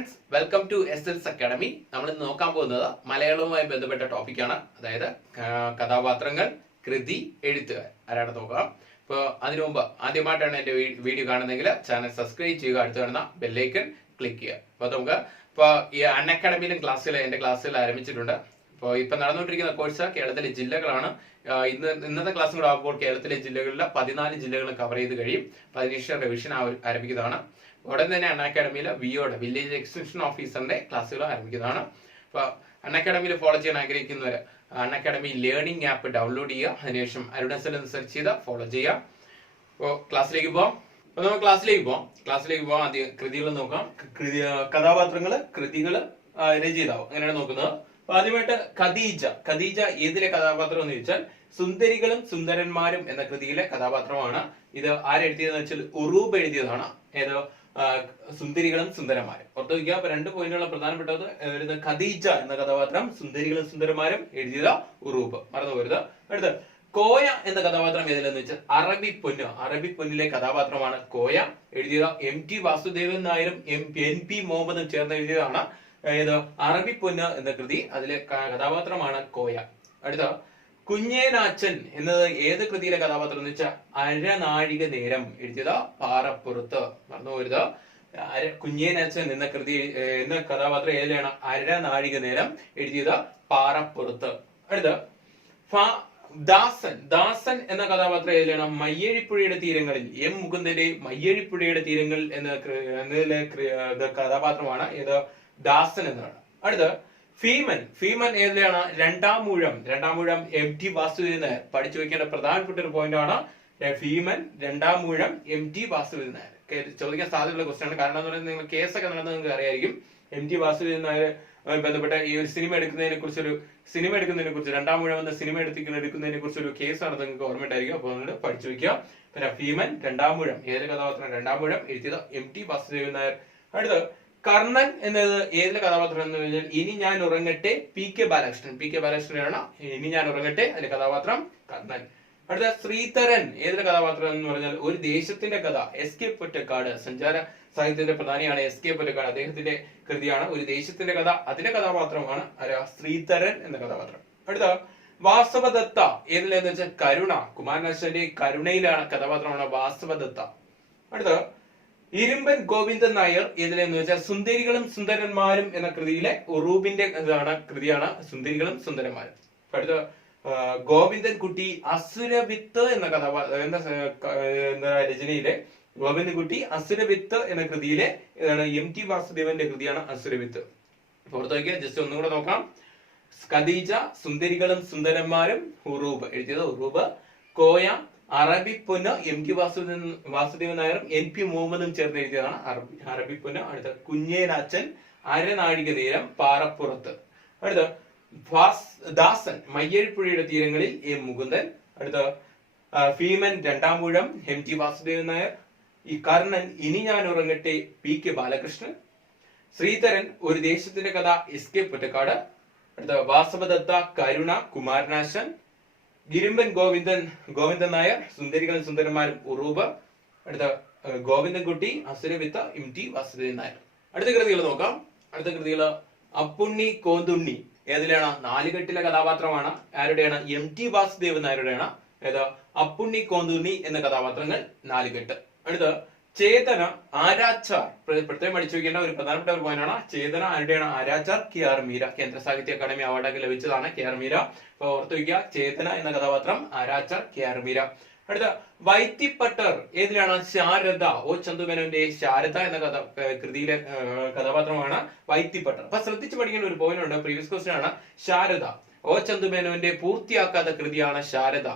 Friends, welcome to S academy. നമ്മൾ ഇന്ന് നോക്കാൻ പോകുന്നത് മലയാളവുമായി ബന്ധപ്പെട്ട ടോപ്പിക്കാണ്. അതായത് കഥാപാത്രങ്ങൾ, കൃതി, എഴുത്തുകാർ ആരാണ് നോക്കാം. ഇപ്പോൾ അതിനു മുമ്പ് ആദ്യമായിട്ടാണ് എൻ്റെ വീഡിയോ കാണുന്നതെങ്കിൽ ചാനൽ സബ്സ്ക്രൈബ് ചെയ്യുക, അടുത്ത് കാണുന്ന ബെല്ലൈക്കൺ ക്ലിക്ക് ചെയ്യുക. അപ്പോൾ നമുക്ക് ഈ അൺഅക്കാഡമിയിലും എൻ്റെ ക്ലാസ്സുകൾ ആരംഭിച്ചിട്ടുണ്ട്. ഇപ്പോൾ ഇപ്പം നടന്നുകൊണ്ടിരിക്കുന്ന കോഴ്സ് കേരളത്തിലെ ജില്ലകളാണ്. ഇന്നത്തെ ക്ലാസ് കൂടെ ആകുമ്പോൾ കേരളത്തിലെ ജില്ലകളിലെ 14 ജില്ലകളും കവർ ചെയ്ത് കഴിയും. 15 റിവിഷൻ ആരംഭിക്കുന്നതാണ്. ഉടൻ തന്നെ അൺഅക്കാഡമിയിൽ വില്ലേജ് എക്സ്റ്റൻഷൻ ഓഫീസറിന്റെ ക്ലാസ്സുകൾ ആരംഭിക്കുന്നതാണ്. അപ്പോൾ അൺഅക്കാഡമിയിൽ ഫോളോ ചെയ്യാൻ ആഗ്രഹിക്കുന്നവർ അൺഅക്കാഡമി ലേണിംഗ് ആപ്പ് ഡൗൺലോഡ് ചെയ്യുക. അതിനുശേഷം അരുണസൽ എന്ന് സെർച്ച് ചെയ്ത് ഫോളോ ചെയ്യുക. അപ്പോൾ ക്ലാസ്സിലേക്ക് പോകാം. അപ്പോൾ നമുക്ക് ക്ലാസ്സിലേക്ക് പോകാം. ആദ്യം കൃതികൾ നോക്കാം. കഥാപാത്രങ്ങള്, കൃതികള്, രചയിതാവ് അങ്ങനെയാണ് നോക്കുന്നത്. അപ്പൊ ആദ്യമായിട്ട് ഖദീജ ഏതിലെ കഥാപാത്രം എന്ന് ചോദിച്ചാൽ സുന്ദരികളും സുന്ദരന്മാരും എന്ന കൃതിയിലെ കഥാപാത്രമാണ്. ഇത് ആരെഴുതിയതെന്ന് വെച്ചാൽ ഉറൂബ് എഴുതിയതാണ്. ഏത് സുന്ദരികളും സുന്ദരന്മാരും ഓർത്തു വയ്ക്കുക. അപ്പൊ 2 പോയിന്റുകൾ പ്രധാനപ്പെട്ടത് വരുന്നത് ഖദീജ എന്ന കഥാപാത്രം, സുന്ദരികളും സുന്ദരന്മാരും എഴുതിയത് ഉറൂബ്, മറന്നു പോരുത്. അടുത്ത് കോയ എന്ന കഥാപാത്രം ഏതിലെന്ന് വെച്ചാൽ അറബിപ്പൊന്നിലെ കഥാപാത്രമാണ് കോയ. എഴുതിയത് MT വാസുദേവൻ നായരും NP മുഹമ്മദും ചേർന്ന് എഴുതിയതാണ്. ഏത് അറബിപ്പൊന്ന് എന്ന കൃതി, അതിലെ കഥാപാത്രമാണ് കോയ. അടുത്ത കുഞ്ഞേനാച്ചൻ എന്നത് ഏത് കൃതിയിലെ കഥാപാത്രം എന്ന് വെച്ചാൽ അരനാഴിക നേരം എഴുതിയത് പാറപ്പുറത്ത്, മറന്നു പോരുത്. കുഞ്ഞേനാച്ചൻ എന്ന കഥാപാത്രം ഏതിലാണ്? അരനാഴിക നേരം എഴുതിയത് പാറപ്പുറത്ത്. അടുത്ത ദാസൻ എന്ന കഥാപാത്രം ഏതിലാണ്? മയ്യഴിപ്പുഴയുടെ തീരങ്ങളിൽ, മുകുന്ദന്റെ മയ്യഴിപ്പുഴയുടെ തീരങ്ങൾ എന്നതിലെ കഥാപാത്രമാണ് ഏത്? ദാസൻ എന്നാണ്. അടുത്ത ഭീമൻ ഏതിലാണ്? രണ്ടാം മൂഴം MT വാസുദേവൻ നായർ. പഠിച്ചു വയ്ക്കേണ്ട പ്രധാനപ്പെട്ട ഒരു പോയിന്റ് ആണ് ഭീമൻ രണ്ടാം മൂഴം MT വാസുദേവൻ നായർ. ചോദിക്കാൻ സാധ്യതയുള്ള ക്വസ്റ്റ്യൻ ആണ്. കാരണം എന്ന് പറയുന്നത് നിങ്ങൾ കേസൊക്കെ നടന്നത് നിങ്ങൾക്ക് അറിയായിരിക്കും. MT വാസുദേവൻ നായർ ബന്ധപ്പെട്ട ഈ ഒരു സിനിമ എടുക്കുന്നതിനെ കുറിച്ച് രണ്ടാം മൂഴം എന്ന സിനിമ എടുക്കുന്നതിനെ കുറിച്ച് ഒരു കേസാണ് നിങ്ങൾക്ക് ഓർമ്മയുണ്ടായിരിക്കും. അപ്പോൾ നിങ്ങൾ പഠിച്ചു വയ്ക്കുക. പിന്നെ ഭീമൻ രണ്ടാം മൂഴം ഏത് കഥാപാത്രം? രണ്ടാം മൂഴം എഴുതിയത് MT വാസുദേവൻ നായർ. അടുത്ത കർണൻ എന്നത് ഏതിലെ കഥാപാത്രം എന്ന് പറഞ്ഞാൽ ഇനി ഞാൻ ഉറങ്ങട്ടെ PK ബാലകൃഷ്ണനാണ് ഇനി ഞാൻ ഉറങ്ങട്ടെ അതിലെ കഥാപാത്രം കർണൻ. അടുത്ത ശ്രീധരൻ ഏതിലെ കഥാപാത്രം എന്ന് പറഞ്ഞാൽ ഒരു ദേശത്തിന്റെ കഥ, SK പൊറ്റക്കാട്. സഞ്ചാര സാഹിത്യത്തിന്റെ പ്രധാനിയാണ് SK പൊറ്റക്കാട്. അദ്ദേഹത്തിന്റെ കൃതിയാണ് ഒരു ദേശത്തിന്റെ കഥ. അതിലെ കഥാപാത്രമാണ് ശ്രീധരൻ എന്ന കഥാപാത്രം. അടുത്ത വാസവദത്ത ഏതിലെന്ന് വെച്ചാൽ കരുണ. കുമാരനാശാന്റെ കരുണയിലാണ് കഥാപാത്രമാണ് വാസവദത്ത. അടുത്ത ഇരുമ്പൻ ഗോവിന്ദൻ നായർ ഏതിലെന്ന് വെച്ചാൽ സുന്ദരികളും സുന്ദരന്മാരും എന്ന കൃതിയിലെ ഉറൂബിന്റെ കൃതിയാണ് സുന്ദരികളും സുന്ദരന്മാരും. അടുത്ത ഗോവിന്ദൻ കുട്ടി അസുരവിത്ത് എന്ന രചനയിലെ ഗോവിന്ദൻകുട്ടി അസുരവിത്ത് എന്ന കൃതിയിലെ MT വാസുദേവന്റെ കൃതിയാണ് അസുരവിത്ത്. പുറത്തേക്ക് ജസ്റ്റ് ഒന്നുകൂടെ നോക്കാം. ഖദീജ സുന്ദരികളും സുന്ദരന്മാരും ഉറൂബ് എഴുതിയത് ഉറൂബ്. കോയ അറബിപ്പൊന്ന് MT വാസുദേവൻ നായരും NP മുഹമ്മദും ചേർന്ന് എഴുതിയതാണ് അറബിപ്പൊന്ന്. അടുത്ത കുഞ്ഞേനാച്ചൻ അരനാഴിക നേരം പാറപ്പുറത്ത്. അടുത്ത ദാസൻ മയ്യഴിപ്പുഴയുടെ തീരങ്ങളിൽ മുകുന്ദൻ. അടുത്ത ഭീമൻ രണ്ടാം മൂഴം MT വാസുദേവൻ നായർ. ഈ കർണൻ ഇനി ഞാൻ ഉറങ്ങട്ടെ PK ബാലകൃഷ്ണൻ. ശ്രീധരൻ ഒരു ദേശത്തിന്റെ കഥ SK പൊറ്റക്കാട്. അടുത്ത വാസവദത്ത കരുണ കുമാരനാശൻ. ഗിരിമ്പൻ ഗോവിന്ദൻ നായർ സുന്ദരികളും സുന്ദരന്മാരും ഉറൂബ്. അടുത്ത ഗോവിന്ദൻകുട്ടി അസുരവിത്ത് MT വാസുദേവൻ നായർ. അടുത്ത കൃതികൾ നോക്കാം. അടുത്ത കൃതികൾ അപ്പുണ്ണി കോന്തുണ്ണി ഏതിലാണ്? നാലുകെട്ടിലെ കഥാപാത്രമാണ്. ആരുടെയാണ്? MT വാസുദേവൻ നായരുടെയാണ്. ഏത്? അപ്പുണ്ണി കോന്തുണ്ണി എന്ന കഥാപാത്രങ്ങൾ നാലുകെട്ട്. അടുത്ത ചേതന ആരാച്ചാർ. പ്രത്യേകം പഠിച്ചു വയ്ക്കേണ്ട ഒരു പ്രധാനപ്പെട്ട ഒരു പോയിന്റാണ് ചേതന. ആരുടെയാണ്? ആരാച്ചാർ KR മീര. കേന്ദ്ര സാഹിത്യ അക്കാദമി അവാർഡൊക്കെ ലഭിച്ചതാണ് KR മീര. അപ്പൊ ഓർത്തു വയ്ക്കുക, ചേതന എന്ന കഥാപാത്രം ആരാച്ചാർ KR മീര. അടുത്ത വൈത്തിപ്പട്ടർ ഏതിലാണ്? ശാരദ. ചന്തുമേനോന്റെ ശാരദ എന്ന കൃതിയിലെ കഥാപാത്രമാണ് വൈത്തിപ്പട്ടർ. അപ്പൊ ശ്രദ്ധിച്ചു പഠിക്കേണ്ട ഒരു പോയിന്റ് ഉണ്ട്. പ്രീവിയസ് ക്വസ്റ്റ്യൻ ആണ് ശാരദ. ചന്തുമേനോന്റെ പൂർത്തിയാക്കാത്ത കൃതിയാണ് ശാരദ.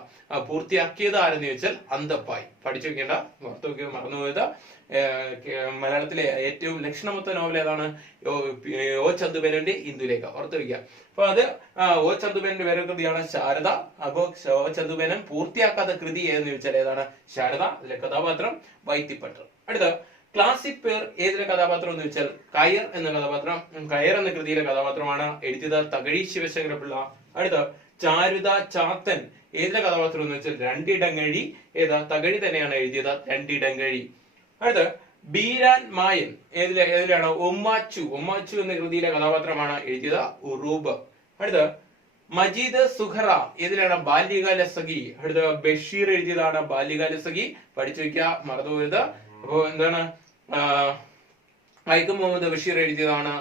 പൂർത്തിയാക്കിയത് ആരെന്ന് ചോദിച്ചാൽ അന്തപ്പായി. പഠിച്ചു വെക്കേണ്ട, ഓർത്തു വെക്കുക, മറന്നുപോയത്. മലയാളത്തിലെ ഏറ്റവും ലക്ഷണമൊത്ത നോവൽ ഏതാണ്? ചന്തുമേനോന്റെ ഇന്ദുലേഖ. ഓർത്തു വെക്കുക. അപ്പൊ അത് ചന്തുമേനോന്റെ വേറെ കൃതിയാണ് ശാരദ. അപ്പോ ചന്തുമേനോൻ പൂർത്തിയാക്കാത്ത കൃതി ഏതെന്ന് ചോദിച്ചാൽ ഏതാണ്? ശാരദ. അതിലെ കഥാപാത്രം വൈത്തിപ്പട്ടർ. അടുത്ത ക്ലാസിക് പേർ ഏതിലെ കഥാപാത്രം എന്ന് വെച്ചാൽ കയർ എന്ന കൃതിയിലെ കഥാപാത്രമാണ്. എഴുതിയത് തകഴി ശിവശങ്കരപിള്ള. അടുത്ത ചാരുത ചാത്തൻ ഏതിലെ കഥാപാത്രം എന്ന് വെച്ചാൽ രണ്ടിടങ്ങഴി. തകഴി തന്നെയാണ് എഴുതിയത് രണ്ടിടങ്ങഴി. അടുത്ത ബീരാൻ മായൻ ഏതിലാണ്? ഉമ്മാച്ചു എന്ന കൃതിയിലെ കഥാപാത്രമാണ് എഴുതിയത് ഉറൂബ്. അടുത്ത മജീദ് സുഹറ ഏതിലാണ്? ബാല്യകാല സഖി. അടുത്ത ബഷീർ എഴുതിയതാണ് ബാല്യകാല സഖി. പഠിച്ചു വെക്കുക, മറന്നുപോയത്. അപ്പോ എന്താണ്? വൈക്കം മുഹമ്മദ് ബഷീർ എഴുതിയതാണ്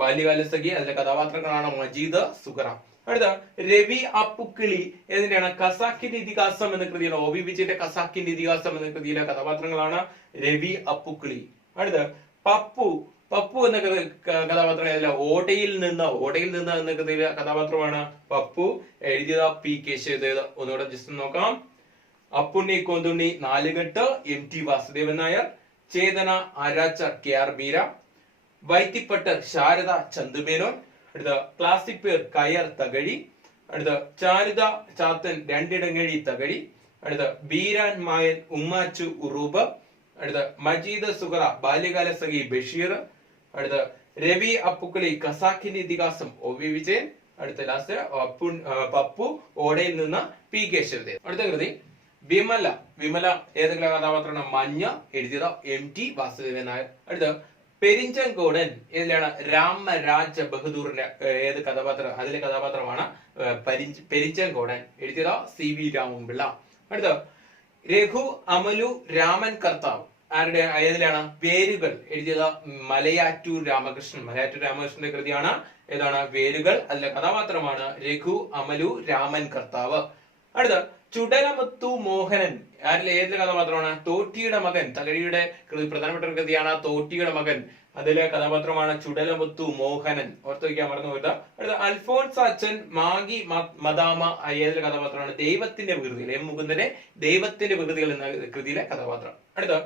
ബാല്യകാല സഖി. അതിലെ കഥാപാത്രങ്ങളാണ് മജീദ് സുഹറ. അടുത്ത രവി അപ്പുക്കിളി ഏതിന്റെയാണ്? ഖസാക്കിന്റെ ഇതിഹാസം എന്ന കൃതിയിലെ ഒ വി വിജയന്റെ ഖസാക്കിന്റെ ഇതിഹാസം എന്ന കൃതിയിലെ കഥാപാത്രങ്ങളാണ് രവി അപ്പുക്കിളി. അടുത്ത പപ്പു എന്ന കഥാപാത്രം ഏതല്ല? ഓടയിൽ നിന്ന് എന്ന കൃതിയിലെ കഥാപാത്രമാണ് പപ്പു. എഴുതിയത് പി കേശവദേവ്. ഒന്നുകൂടെ ജസ്റ്റ് നോക്കാം. അപ്പുണ്ണി കൊന്തുണ്ണി നാലുകെട്ട് എം ടി വാസുദേവൻ നായർ. ചേതന ആരാച്ച കെ ആർ മീര. വൈത്തിപ്പട്ട് ശാരദ ചന്തുമേനോൻ. അടുത്ത ക്ലാസിക് പേർ കയർ തകഴി. അടുത്ത ചാരുത ചാത്തൻ രണ്ടിടങ്ങഴി തകഴി. അടുത്ത ബീരാൻ മായൻ ഉമ്മാച്ചു ഉറൂബ്. അടുത്ത മജീദ് സുഹറ ബാല്യകാല സഖി ബഷീർ. അടുത്ത രവി അപ്പുക്കിളി ഖസാക്കിന്റെ ഇതിഹാസം ഒ വി വിജയൻ. അടുത്ത ലാസ്റ്റ് പപ്പു ഓടയിൽ നിന്ന് പി കേശവദേവ്. അടുത്ത കൃതി വിമല ഏതെങ്കിലും കഥാപാത്രമാണ്? മഞ്ഞ. എഴുതിയത് എം ടി വാസുദേവൻ നായർ. അടുത്ത പെരിഞ്ചങ്കോടൻ ഏതിലാണ്? രാമരാജ ബഹദൂറിന്റെ ഏത് കഥാപാത്രം? അതിലെ കഥാപാത്രമാണ് പെരിഞ്ചങ്കോടൻ. എഴുതിയത് സി വി രാമൻപിള്ള. അടുത്ത രഘു അമലു രാമൻ കർത്താവ് ആരുടെ? ഏതിലാണ്? വേരുകൾ. എഴുതിയത് മലയാറ്റൂർ രാമകൃഷ്ണന്റെ കൃതിയാണ്. ഏതാണ്? വേരുകൾ. അതിലെ കഥാപാത്രമാണ് രഘു അമലു രാമൻ കർത്താവ്. അടുത്ത ചുടലമുത്തു മോഹനൻ ഏതിലെ കഥാപാത്രമാണ്? തോട്ടിയുടെ മകൻ. തകഴിയുടെ പ്രധാനപ്പെട്ട ഒരു കൃതിയാണ് തോട്ടിയുടെ മകൻ. അതിലെ കഥാപാത്രമാണ് ചുടലമുത്തു മോഹനൻ. ഓർത്തു വയ്ക്കാൻ മറന്നു പോയത്. അടുത്ത അൽഫോൺസ് അച്ഛൻ മാഗി മദാമ ഏതിലെ കഥാപാത്രമാണ്? ദൈവത്തിന്റെ വികൃതികൾ. എം മുകുന്ദന്റെ ദൈവത്തിന്റെ വികൃതികൾ എന്ന കൃതിയിലെ കഥാപാത്രം. അടുത്ത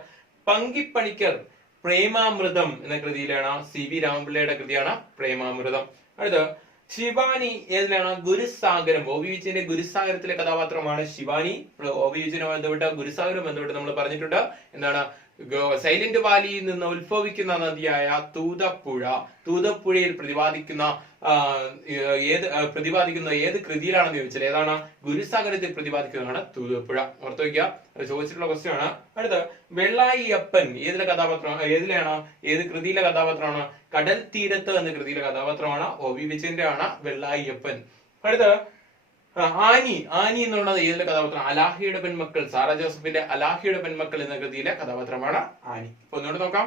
പങ്കിപ്പണിക്കർ പ്രേമാമൃതം എന്ന കൃതിയിലാണ്. സി വി രാമപിള്ളയുടെ കൃതിയാണ് പ്രേമാമൃതം. അടുത്ത ശിവാനി ഏതിലാണ്? ഗുരുസാഗരം. ഒ വി വിജയന്റെ ഗുരുസാഗരത്തിലെ കഥാപാത്രമാണ് ശിവാനി. ഒ വി വിജയനുമായി ബന്ധപ്പെട്ട ഗുരുസാഗരം ബന്ധപ്പെട്ട് നമ്മൾ പറഞ്ഞിട്ടുണ്ട്. എന്താണ്? സൈലന്റ് വാലിയിൽ നിന്ന് ഉത്ഭവിക്കുന്ന നദിയായ തൂതപ്പുഴയിൽ പ്രതിപാദിക്കുന്ന ഏത് കൃതിയിലാണെന്ന് ചോദിച്ചാൽ ഏതാണ്? ഗുരുസാഗരത്തിൽ പ്രതിപാദിക്കുന്നതാണ് തൂതപ്പുഴ. ഓർത്തു വയ്ക്കുക, അത് ചോദിച്ചിട്ടുള്ള ക്വസ്റ്റ്യൻ ആണ്. അടുത്ത വെള്ളായിയപ്പൻ ഏതിലെ കഥാപാത്രം? ഏത് കൃതിയിലെ കഥാപാത്രമാണ്? കടൽ തീരത്ത് എന്ന കൃതിയിലെ കഥാപാത്രമാണ്. ഒ വി വിജയന്റെ ആണ് വെള്ളായിയപ്പൻ. അടുത്ത ആനി എന്നുള്ളത് ഏതിലെ കഥാപാത്രം? അലാഹിയുടെ പെൺമക്കൾ. സാറാ ജോസഫിന്റെ അലാഹിയുടെ പെൺമക്കൾ എന്ന കൃതിയിലെ കഥാപാത്രമാണ് ആനി. ഒന്നുകൂടെ നോക്കാം.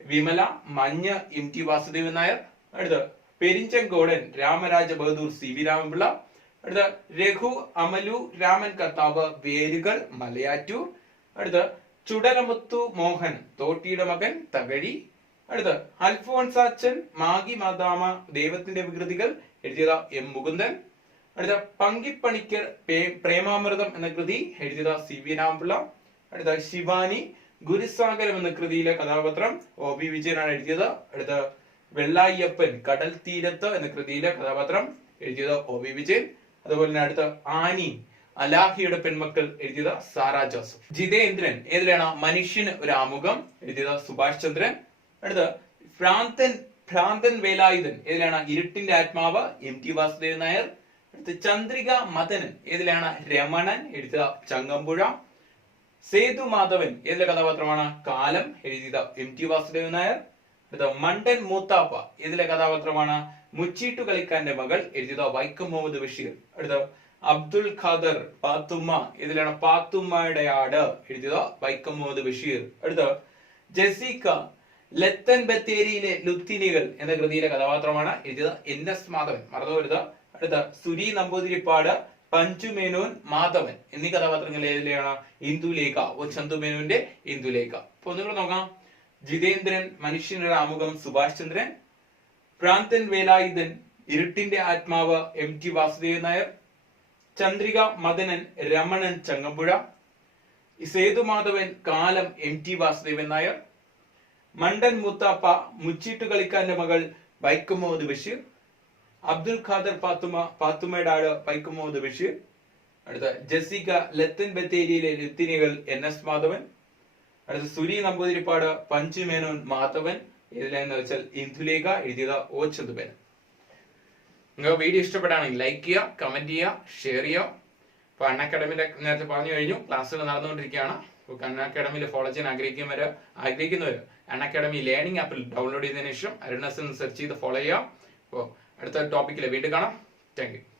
വിമല മഞ്ഞ എം ടി വാസുദേവൻ നായർ. അടുത്ത പെരിഞ്ചങ്കോടൻ രാമരാജ ബഹദൂർ സി വി രാമപിള്ള. അടുത്ത രഘു അമലു രാമൻ കർത്താവ് വേരുകൾ മലയാറ്റൂർ. അടുത്ത ചുടലമുത്തു മോഹൻ തോട്ടിയുടെ മകൻ തകഴി. അടുത്ത അൽഫോൺസാച്ചൻ മാഗി മദാമ ദൈവത്തിന്റെ വികൃതികൾ. എഴുതിയത് എം മുകുന്ദൻ. അടുത്ത പങ്കിപ്പണിക്കർ പ്രേമാമൃതം എന്ന കൃതി. എഴുതിയത് സി വി രാമപിള്ള. അടുത്ത ശിവാനി ഗുരുസാഗരം എന്ന കൃതിയിലെ കഥാപാത്രം ഒ വി വിജയനാണ് എഴുതിയത്. അടുത്ത വെള്ളായിയപ്പൻ കടൽ തീരത്ത് എന്ന കൃതിയിലെ കഥാപാത്രം. എഴുതിയത് ഒ വി വിജയൻ. അതുപോലെ തന്നെ അടുത്ത ആനി അലാഹിയുടെ പെൺമക്കൾ. എഴുതിയത് സാറാ ജോസഫ്. ജിതേന്ദ്രൻ ഏതിലാണ്? മനുഷ്യന് ഒരു ആമുഖം. എഴുതിയത് സുഭാഷ് ചന്ദ്രൻ. അടുത്ത ഭ്രാന്തൻ വേലായുധൻ ഏതിലാണ്? ഇരുട്ടിന്റെ ആത്മാവ് എം ടി വാസുദേവൻ നായർ. അടുത്ത ചന്ദ്രിക മദനൻ ഏതിലാണ്? രമണൻ. എഴുതിയ ചങ്ങമ്പുഴ. സേതു മാധവൻ ഏതിലെ കഥാപാത്രമാണ്? കാലം. എഴുതിയത് എം ടി വാസുദേവൻ നായർ. അടുത്ത മണ്ടൻ മൂത്താപ്പ ഏതിലെ കഥാപാത്രമാണ്? മുച്ചീട്ടു കളിക്കാന്റെ മകൾ. എഴുതിയത് വൈക്കം മുഹമ്മദ് ബഷീർ. അടുത്ത അബ്ദുൽ ഖാദർ പാത്തുമ്മ ഏതിലാണ്? പാത്തുമ്മയുടെ ആട്. എഴുതിയത് വൈക്കം മുഹമ്മദ് ബഷീർ. അടുത്ത ജസീക്ക ലത്തൻ ബത്തേരിയിലെ ലുത്തിനികൾ എന്ന കൃതിയിലെ കഥാപാത്രമാണ്. എഴുതിയത് എൻ എസ് മാധവൻ. മറന്നുപോരുത്. അടുത്ത സുരി നമ്പൂതിരിപ്പാട് പഞ്ചുമേനോൻ മാധവൻ എന്നീ കഥാപാത്രങ്ങൾ ഏതിലെയാണ്? ഇന്ദുലേഖ. ചന്തുമേനോന്റെ ഇന്ദുലേഖ. അപ്പൊ ഒന്നുകൂടെ നോക്കാം. ജിതേന്ദ്രൻ മനുഷ്യനൊരു ആമുഖം സുഭാഷ് ചന്ദ്രൻ. ഭ്രാന്തൻ വേലായുധൻ ഇരുട്ടിന്റെ ആത്മാവ് എം ടി വാസുദേവൻ നായർ. ചന്ദ്രിക മദനൻ രമണൻ ചങ്ങമ്പുഴ. സേതുമാധവൻ കാലം എം ടി വാസുദേവൻ നായർ. മണ്ടൻ മുത്താപ്പ മുച്ചീട്ടു കളിക്കാന്റെ മകൾ വൈക്കം മുഹമ്മദ് ബഷീർ. അബ്ദുൽ ഖാദർ പാത്തുമ്മയുടെ ആട് വൈക്കം മുഹമ്മദ് ബഷീർ. അടുത്ത ജസീക ലത്തൻ ബത്തേരിയിലെ ലുത്തിനികൾ എൻ എസ് മാധവൻ. അടുത്ത സുരി നമ്പൂതിരിപ്പാട് പഞ്ചുമേനോൻ മാധവൻ. ഇതിലെന്ന് വെച്ചാൽ ഇന്ദുലേഖ. എഴുതിയത് ഒ ചന്തുമേനോൻ. നിങ്ങൾക്ക് വീഡിയോ ഇഷ്ടപ്പെടാണെങ്കിൽ ലൈക്ക് ചെയ്യുക, കമന്റ് ചെയ്യുക, ഷെയർ ചെയ്യുക. അപ്പൊ അൺ അക്കാഡമിയുടെ നേരത്തെ പറഞ്ഞു കഴിഞ്ഞു, ക്ലാസ്സുകൾ നടന്നുകൊണ്ടിരിക്കുകയാണ്. അൺ അക്കാഡമിയിൽ ഫോളോ ചെയ്യാൻ ആഗ്രഹിക്കുന്നവർ അൺ അക്കാഡമി ലേണിംഗ് ആപ്പിൽ ഡൗൺലോഡ് ചെയ്തതിനു ശേഷം അരുണസ് എന്ന് സെർച്ച് ചെയ്ത് ഫോളോ ചെയ്യാം. അപ്പോൾ അടുത്ത ടോപ്പിക്കിൽ വീണ്ടും കാണാം. Thank you.